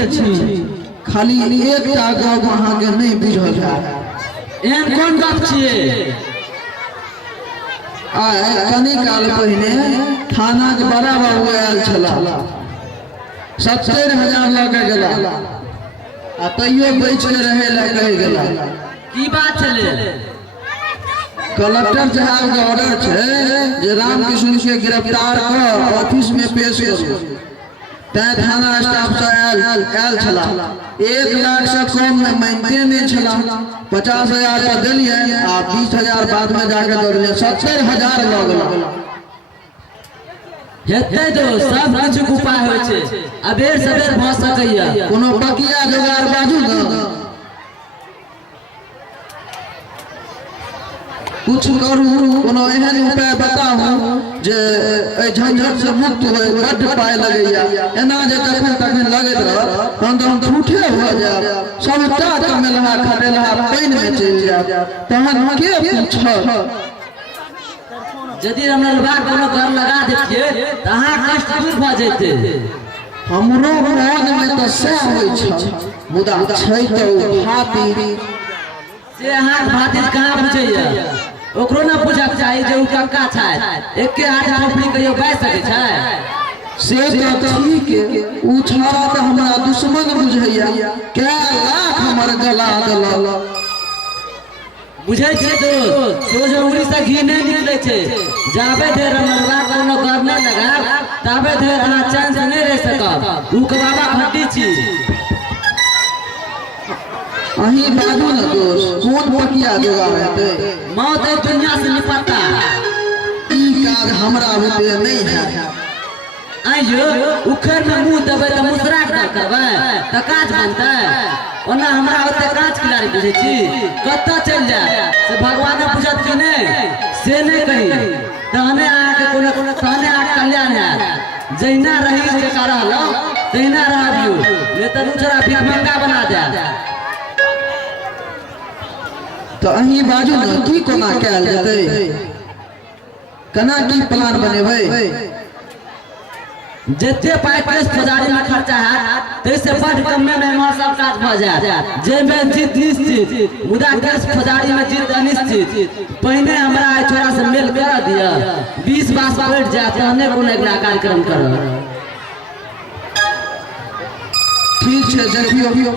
बुझले छी खाली एकटा गप अहाँ के नहीं बुझल है। एहन कोन गप छिए? कनी काल पहिने थाना के बड़ा बाबू आयल छला 70,000 लगे गेला आ तैयो बैठ के रहे ला कह गेला। की बात चले? कलेक्टर साहब के ऑर्डर छे जे रामकृष्ण के गिरफ्तार कर ऑफिस में पेश करू। तै थाना स्टाफ से आयल छला 1 लाख से कम में मांगते नहीं छला। 50,000 का दिलिए आ 20,000 बाद में जाके दौड़िए 70,000 लगल। हेतै तो सब कुछ उपाय होय छै, अबेर सबेर भ सकैया। कोनो बकिया जोगाड़ बाजू न, कुछ करू, कोनो एहन उपाय बताऊ जे ए झंझट से मुक्त होय। बड्ड पाय लगैया, एना जे जखन तखन लगैत रह हम तो हम झूठे हो जाब। सबटा कमेलहा खटेलहा पानि में चलि जाब तहन के पूछब? यदि हमरा लगा कोनो घर लगा देतिए त अहाँ कष्ट दूर भ जेते। हमरो मन में तो सह होय छ, मुदा छै तो भाती से अहाँ भाती कहाँ बुझैया? ओकरो न बुझक चाही जे उ कक्का छै, एके हाथ खोपड़ी कहियो बाइ सकै छै? से तो ठीक है, उ छाड़ा तो हमरा दुश्मन बुझैया। के लाख हमर गला दल बुझै छै दोस्त, सोझ उंगली से घी नहीं निकले छै। जाबे देर हमरा कोनो घर नहीं लगा ताबे देर अहाँ चैन से नहीं रह सकब। उ बाबा खट्टी छी। अही बाजू न दोस्त, कौन बकिया जोगाड़ हेतै? मौत है दुनिया से निपटता। ई काज हमरा बुते नहीं है। आइयो उखड़ में मुंह देबै त मुसरा के करबै त काज बनतै? ओना हमरा ओते काज खिलाड़ी बुझै छी, कत्ता चल जाय से भगवान बुझत कि नहीं से नहीं कही। तहने आके कोनो तहने आ कल्याण है। जहिना रही के करल तहिना रहबियो, नहीं त दूसरा भिखमंगा बना दे। तो अही बाजू न की कोना कैल जेतै? केना की प्लान बनेबै? जते पाई केस फौजारी में खर्चा है तैसे बड़ कम में हमार सब काज भ जाए। जे में जीत निश्चित, मुदा केस फौजारी में जीत अनिश्चित। पहले हमरा आई छोरा से मेल कर दिया, 20 बास बैठ जाए तहने कोनो अगला कार्यक्रम करब। ठीक है देखियो